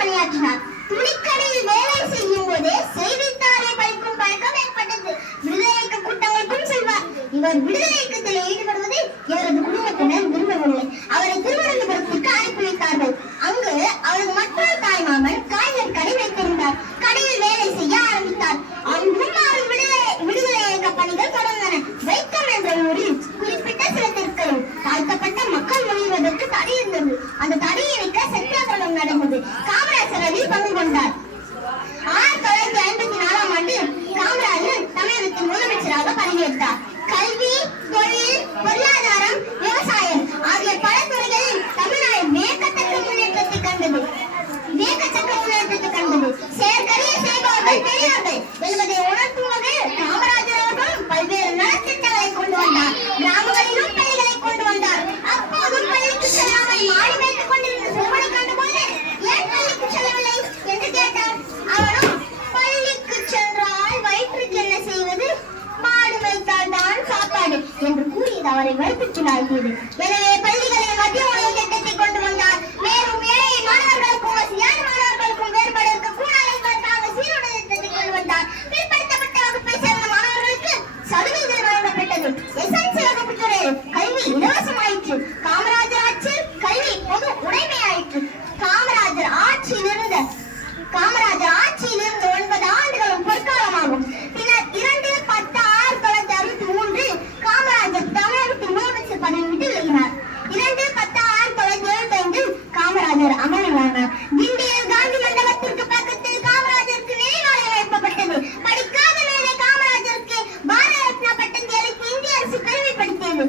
பணியாற்றினார். துணிக்கடையில் வேலை செய்யும் போதே செய்தித்தாளை படிக்கும் பழக்கம் ஏற்பட்டது. விடுதலை இயக்க கூட்டங்களுக்கும் செல்வார். இவர் விடுதலை இயக்கத்தில் ஈடுபடுவதை இவரது குடும்பத்தினர் விரும்பவில்லை. அவரை திருவனந்தபுரத்திற்கு அனுப்பி வைத்தார்கள். அங்கு அவரது மற்றொரு தாய்மாமன் காய்கறி கடை வைத்திருந்தார். கடையில் வேலை செய்ய ஆரம்பித்தார். அங்கும் அவர் விடுதலை இயக்க பணிகள் தொடர்ந்தன. வைக்கம் என்ற ஊரில் குறிப்பிட்ட சில தெருக்களும் தாழ்த்தப்பட்ட மக்கள் நுழைவதற்கு தடை இருந்தது. அந்த தடையை நீக்க சத்தியாகிரகம் நடந்தது. காமராஜர் அதில் பங்கு கொண்டார். 1954ஆம் ஆண்டு காமராஜர் தமிழகத்தின் முதலமைச்சராக பதவியேற்றார். கல்வி, தொழில், பொருளாதாரம், விவசாயம் ஆகிய பல துறைகளில் தமிழ்நாடு வியக்கத்தக்க முன்னேற்றத்தை கண்டது. செயற்கரிய செய்பவர்கள் பெரியவர்கள் என்பதை உணர்த்தும் வகையில் காமராஜர் அவர்களும் பல்வேறு நலத்திட்டங்களை கொண்டு வந்தார். கிராமங்களிலும் பள்ளிகளை கொண்டு வந்தார். அப்போதும் பள்ளிக்கு செல்லாமல் மாடி வைத்துக் கொண்டிருந்த சிறுவனை கண்டுபோது ஏன் பள்ளிக்கு செல்லவில்லை என்று கேட்டார். அவனும் பள்ளிக்கு சென்றால் வயிற்றுக்கு என்ன செய்வது, மாடு வைத்தால் தான் சாப்பாடு என்று கூறியது அவரை வருத்தத்திலாகியது. எனவே பள்ளிகளில் மத்திய உணவு திட்டத்தை கொண்டு வந்தார். மேலும் ஏழை மாணவர்களுக்கும் வசதியான மாணவர்களுக்கும் வேறுபாடு இருக்கக்கூடாது என்பதற்காக சீருடை திட்டத்தை கொண்டு வந்தார். பிற்படுத்தப்பட்ட வகுப்பை சேர்ந்த மாணவர்களுக்கு சலுகைகள் வழங்கப்பட்டது. எஸ்எல்சி வகுப்பு துறையில் கல்வி இலவசமாயிற்று. காமராஜர் ஆட்சியில் கல்வி பொது உடைமையாயிற்று. காமராஜர் ஆட்சியில் இருந்து 9 ஆண்டுகளும் பொற்காலமாகும். பின்னர் 2/10/1963 காமராஜர் தமிழகத்தின் முதலமைச்சர் பதவி விட்டு விலகினார். 2/10/1975 காமராஜர் அமரனானார். திண்டியில் காந்தி மண்டபத்திற்கு பக்கத்தில் காமராஜருக்கு நினைவாலயம் எழுப்பப்பட்டது. படிக்காத மேலே காமராஜருக்கு பாரத ரத்னா பட்டத்தை அளித்து இந்திய அரசு பெருமைப்படுத்தியது.